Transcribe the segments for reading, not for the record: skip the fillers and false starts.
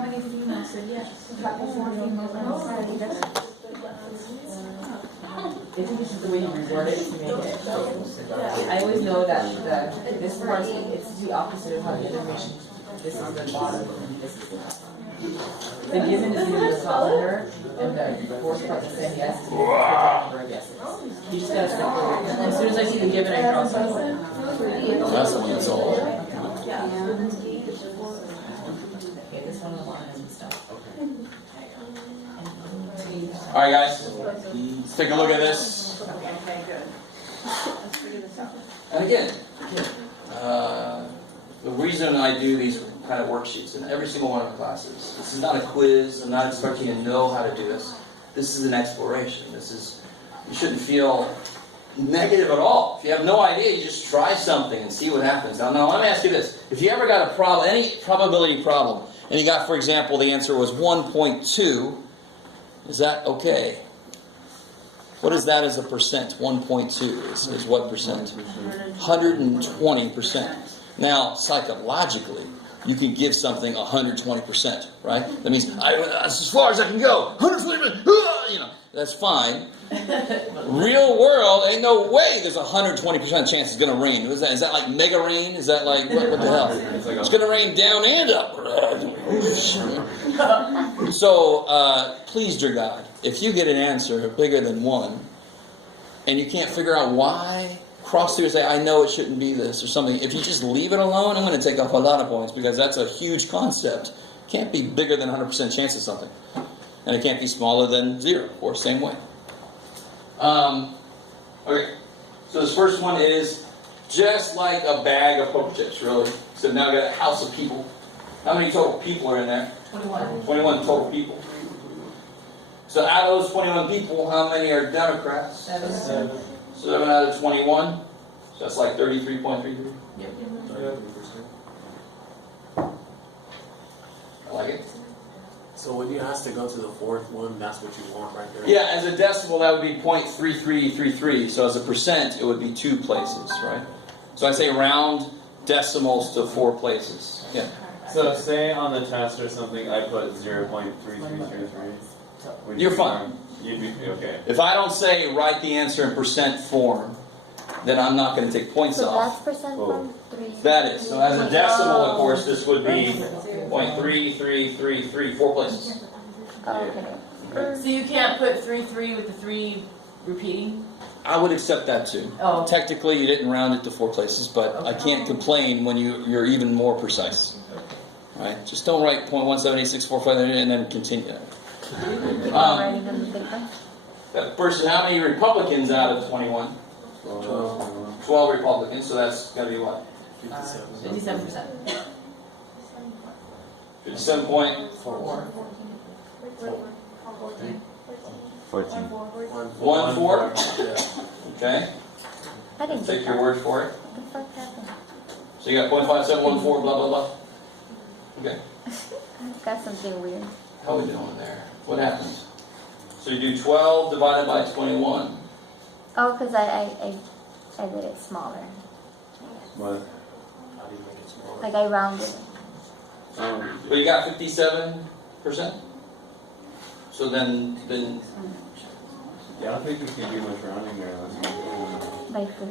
many females said yes? I think it's just the way you reword it to make it. I always know that this part, it's the opposite of how the information. This is the bottom, and this is the top. The given is going to be the top letter, and the fourth part that said yes is going to be the number of yeses. You just gotta start. As soon as I see the given, I draw something. That's an insult. Okay, this one on the line and stuff. All right, guys, let's take a look at this. Okay, good. Let's figure this out. And again, the reason I do these kind of worksheets in every single one of the classes, this is not a quiz. I'm not expecting you to know how to do this. This is an exploration. You shouldn't feel negative at all. If you have no idea, you just try something and see what happens. Now, let me ask you this. If you ever got a problem, any probability problem, and you got, for example, the answer was 1.2, is that okay? What is that as a percent? 1.2 is what percent? 120%. Now, psychologically, you can give something 120%, right? That means, that's as far as I can go. 120%, you know, that's fine. Real world, ain't no way there's 120% chance it's going to rain. Is that like mega rain? Is that like, what the hell? It's going to rain down and up. So, please, dear God, if you get an answer bigger than 1, and you can't figure out why, cross through and say, I know it shouldn't be this, or something. If you just leave it alone, I'm going to take off a lot of points, because that's a huge concept. It can't be bigger than 100% chance of something. And it can't be smaller than 0, of course, same way. Okay, so this first one is just like a bag of poke chips, really. So now we got a house of people. How many total people are in there? 21. 21 total people. So out of those 21 people, how many are Democrats? 7. 7 out of 21. So that's like 33.33. Yep. I like it. So when you ask to go to the fourth one, that's what you want right there? Yeah, as a decimal, that would be 0.3333. So as a percent, it would be 2 places, right? So I say round decimals to 4 places. Yeah. So say on the test or something, I put 0.3333. You're fine. You'd be okay. If I don't say write the answer in percent form, then I'm not going to take points So off. that's percent from 3. That is. So as a decimal, of course, this would be 0.3333, 4 places. Okay. So you can't put 3 with the 3 repeating? I would accept that too. Oh. Technically, you didn't round it to 4 places, but I can't complain when you're even more precise. All right? Just don't write 0.17864 and then continue. That person, how many Republicans out of 21? 12 Republicans, so that's going to be what? 57%. 57.14. 14. 14. Okay. I didn't Take get your that. word for it. What the fuck happened? So you got 0.5714, blah, blah, blah. Okay. Got something weird. How are we doing there? What happens? So you do 12 divided by 21. Oh, because I did it smaller. What? How do you make it smaller? Like I rounded it. But you got 57%? So then Yeah, I don't think you can do much rounding there. By 3.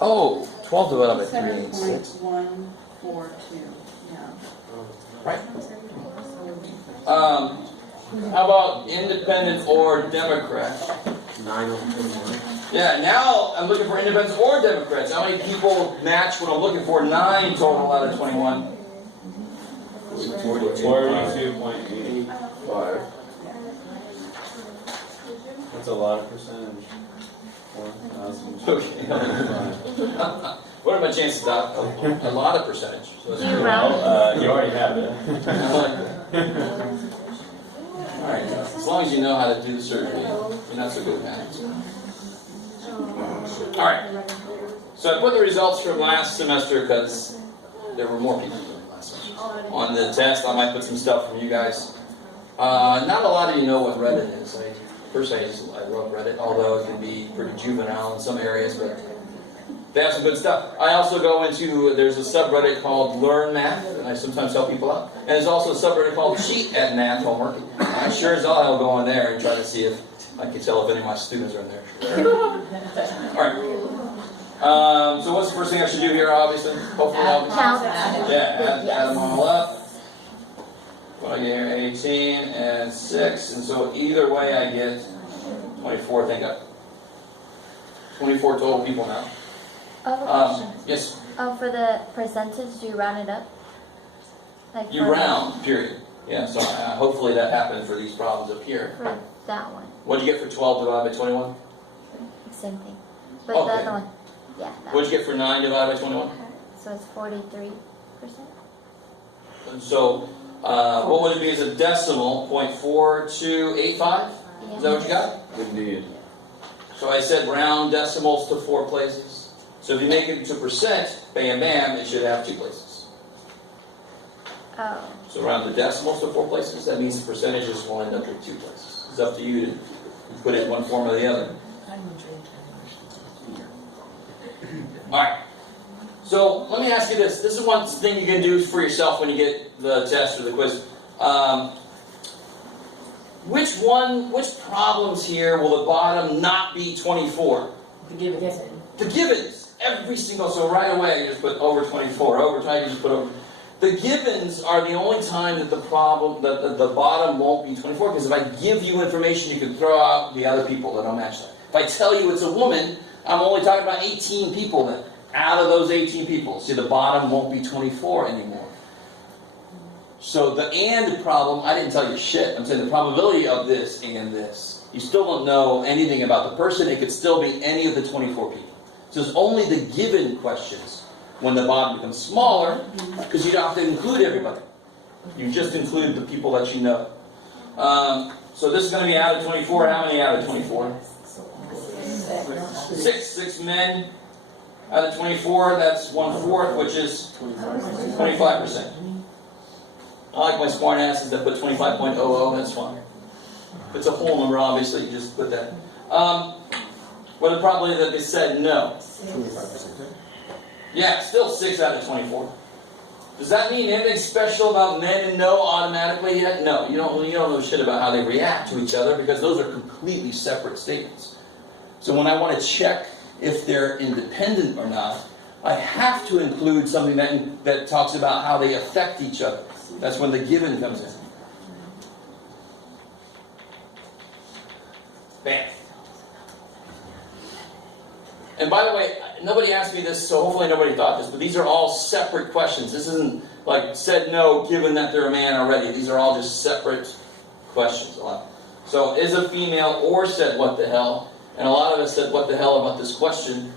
oh, 12 divided by 3 ain't 6. 7.142. Yeah. Right? How about independent or Democrat? 9 over 21. Yeah, now I'm looking for independents or Democrats. How many people match what I'm looking for? 9 total out of 21. 42.85. That's a lot of percentage. 4,000. Okay. What are my chances, Doc? A lot of percentage. So Do you round? You already have it. All right. As long as you know how to do the surgery, you're not so good at it. All right. So I put the results from last semester because there were more people doing last semester. On the test, I might put some stuff from you guys. Not a lot of you know what Reddit is. I love Reddit, although it can be pretty juvenile in some areas. But They have some good stuff. I also go into, there's a subreddit called Learn Math, and I sometimes help people out. And there's also a subreddit called Cheat at Math Homework. I sure as hell I'll go in there and try to see if I can tell if any of my students are in there. Alright. So what's the first thing I should do here, obviously? Hopefully I'll Count. add them all up. Well, I get here 18 and 6, and so either way I get 24, I think. 24 total people now. Oh, Yes, oh, for the percentage, do you round it up? Like you for- round, period. Yeah, so hopefully that happened for these problems up here. For that one, What'd you get for 12 divided by 21? same thing. But Okay. the other one, yeah, that What'd you get for 9 divided by 21? so it's 43%. And so, what would it be as a decimal? 0.4285? Is that what you got? Indeed. So I said round decimals to 4 places. So if you make it to percent, bam bam, it should have 2 places. Oh, So round the decimals to 4 places, that means the percentages will end up in 2 places. It's up to you to put it in one form or the other. Alright. So let me ask you this. This is one thing you can do for yourself when you get the test or the quiz. Which problems here will the bottom not be 24? The givens. The givens. Every single, so right away you just put over 24. Over time you just put over. The givens are the only time that the problem, the bottom won't be 24, because if I give you information, you can throw out the other people that don't match that. If I tell you it's a woman, I'm only talking about 18 people then. Out of those 18 people, see, the bottom won't be 24 anymore. So the and problem, I didn't tell you shit. I'm saying the probability of this and this. You still don't know anything about the person. It could still be any of the 24 people. So it's only the given questions when the bottom becomes smaller, because you don't have to include everybody. You just include the people that you know. So this is going to be out of 24. How many out of 24? 6. 6 men out of 24. That's 1/4, which is 25%. I like my smart asses that put 25.00. That's fine. If it's a whole number, obviously, you just put that. What the probability that they said no? 25%. Yeah, still 6 out of 24. Does that mean anything special about men and no automatically yet? No, you don't know shit about how they react to each other, because those are completely separate statements. So when I want to check if they're independent or not, I have to include something that talks about how they affect each other. That's when the given comes in. Bam. And by the way, nobody asked me this, so hopefully nobody thought this, but these are all separate questions. This isn't like said no, given that they're a man already. These are all just separate questions. So is a female or said what the hell? And a lot of us said what the hell about this question.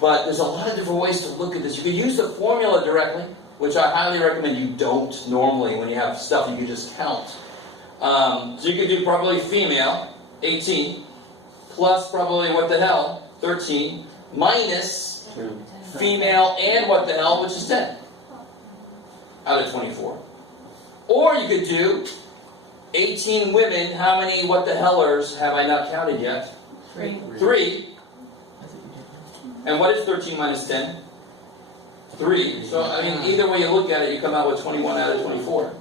But there's a lot of different ways to look at this. You can use the formula directly, which I highly recommend you don't normally when you have stuff you can just count. So you can do probably female, 18, plus probably what the hell, 13, minus female and what the hell, which is 10 out of 24. Or you could do 18 women, how many what the hellers have I not counted yet? 3. And what is 13 minus 10? 3. So, I mean, either way you look at it, you come out with 21 out of 24.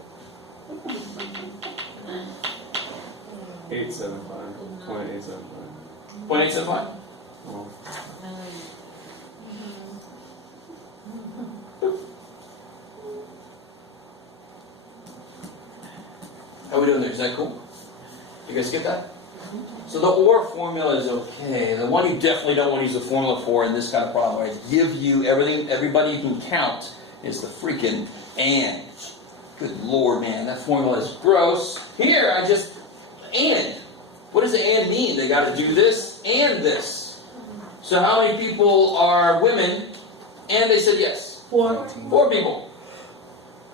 875. 0.875. 0.875? Oh. How are we doing there? Is that cool? You guys get that? So the OR formula is okay. The one you definitely don't want to use the formula for in this kind of problem, right? Give you everything, everybody you can count is the freaking and. Good Lord, man, that formula is gross. Here, I just, and. What does the and mean? They got to do this and this. So how many people are women? And they said yes. 4 people.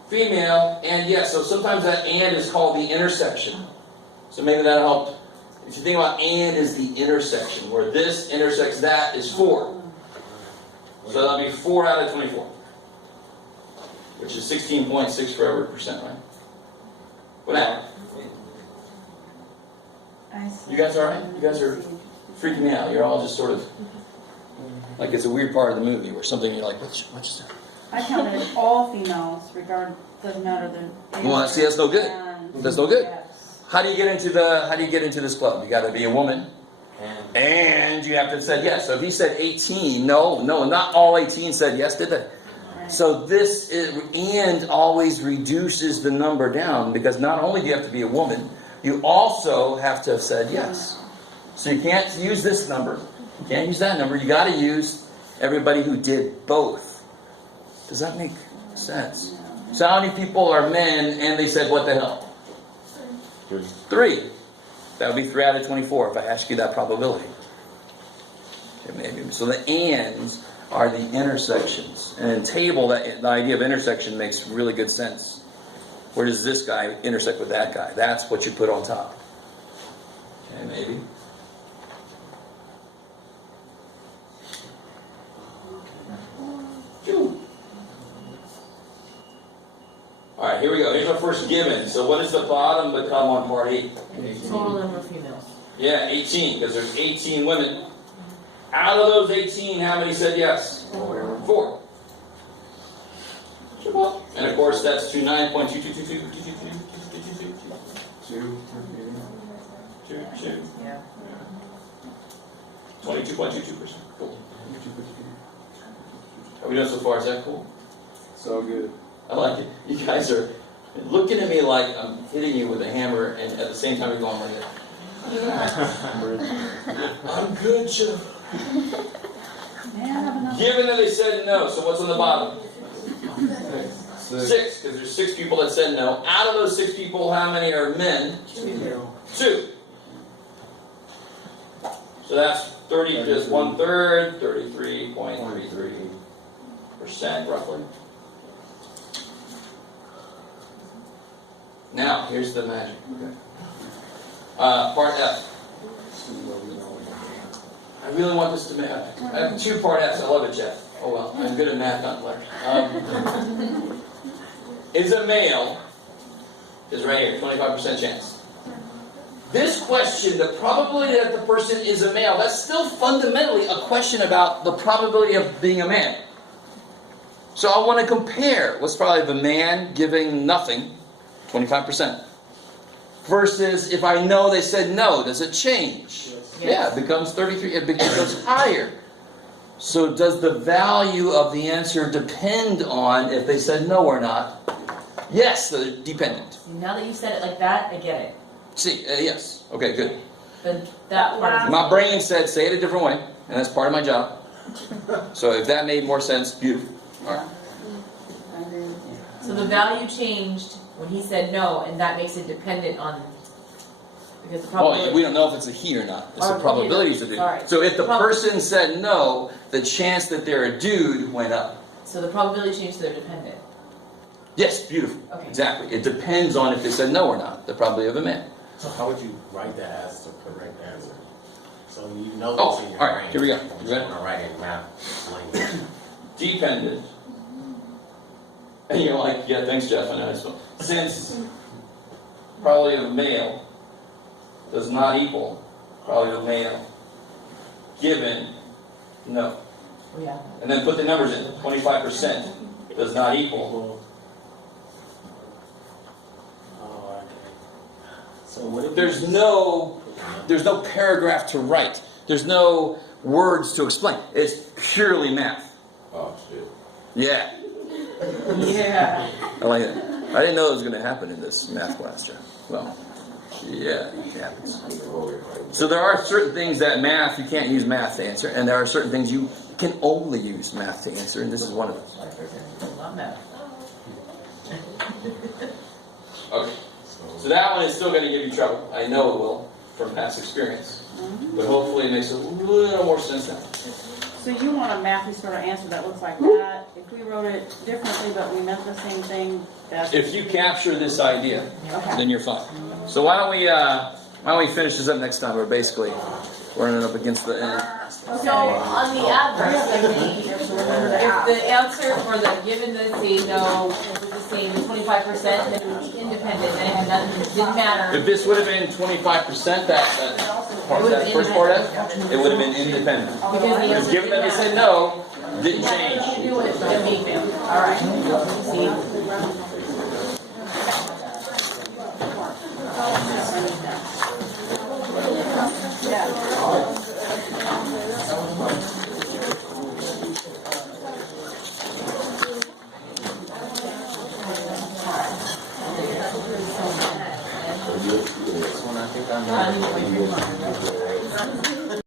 Female and yes. So sometimes that and is called the intersection. So maybe that'll help. If you think about and is the intersection, where this intersects that is 4. So that'll be 4 out of 24. Which is 16.6 for every percent, right? What happened? You guys alright? You guys are freaking me out. You're all just sort of Like it's a weird part of the movie where something you're like, what's that? I counted all females, doesn't matter the age. Well, see, that's no good. And- That's no good. Yes. How do you get into this club? You got to be a woman, and you have to have said yes. So if he said 18, no, not all 18 said yes, did they? Right. So this is, and always reduces the number down, because not only do you have to be a woman, you also have to have said yes. So you can't use this number. You can't use that number. You got to use everybody who did both. Does that make sense? So how many people are men and they said what the hell? 3. That would be 3 out of 24 if I ask you that probability. Okay, maybe. So the ands are the intersections. And in table, the idea of intersection makes really good sense. Where does this guy intersect with that guy? That's what you put on top. Okay, maybe. All right, here we go. Here's our first given. So what does the bottom become on part 8? Total number of females. Yeah, 18, because there's 18 women. Out of those 18, how many said yes? 4. And of course, that's to 9.22222222222. Yeah. 22.22%. Cool. How are we doing so far? Is that cool? So good. I like it. You guys are looking at me like I'm hitting you with a hammer, and at the same time you're going like that. I'm good, Chip. May I have another? Given that they said no, so what's on the bottom? 6. 6, because there's 6 people that said no. Out of those 6 people, how many are men? 2. So that's 30, just 1/3, 33.33% roughly. Now, here's the magic. Okay. Part F. I really want this to make. I have 2 part Fs. I love it, Jeff. Oh well, I'm good at math, not Blair. Is a male, is right here, 25% chance. This question, the probability that the person is a male, that's still fundamentally a question about the probability of being a man. So I want to compare what's probably the man giving nothing, 25%, versus if I know they said no, does it change? Yes. Yeah, it becomes 33, it becomes higher. So does the value of the answer depend on if they said no or not? Yes, they're dependent. Now that you said it like that, I get it. See, yes. Okay, good. But that part is My brain said say it a different way, and that's part of my job. So if that made more sense, beautiful. All right. I agree with you. So the value changed when he said no, and that makes it dependent on, because the probability. Well, we don't know if it's a he or not. It's the Okay, probabilities of it. sorry. So if the Prob- person said no, the chance that they're a dude went up. So the probability changed to they're dependent. Yes, beautiful. Okay. Exactly. It depends on if they said no or not. The probability of a man. So how would you write that as the correct answer? So you know Oh, this in your all right, brain. here we go. You You just ready? want to write it in math language. Dependent. And you're like, yeah, thanks, Jeff. I know. So since probability of a male does not equal probability of a male given no. Oh, yeah. And then put the numbers in. 25% does not equal. Oh, okay. So what if There's no paragraph to write. There's no words to explain. It's purely math. Oh, shit. Yeah, Yeah. I like it. I didn't know it was going to happen in this math class, Jeff. Well, yeah, it happens. So there are certain things that math, you can't use math to answer, and there are certain things you can only use math to answer, and this is one of them. Not math. Okay. So that one is still going to give you trouble. I know it will, from past experience. But hopefully it makes a little more sense now. So you want a mathy sort of answer that looks like that. If we wrote it differently, but we meant the same thing, that's... If you capture this idea, Okay. then you're fine. So why don't we finish this up next time? We're basically running up against the end. So on the average, remember to If ask. the answer for the given the say no, it was the same, the 25%, then it would be independent, then it had nothing, it didn't matter. If this would have been 25%, that first part of it, it would have been independent. Because the Because answer given that they didn't said matter. no, didn't change. Do it, it made fail. Alright, see? This one I think I'm.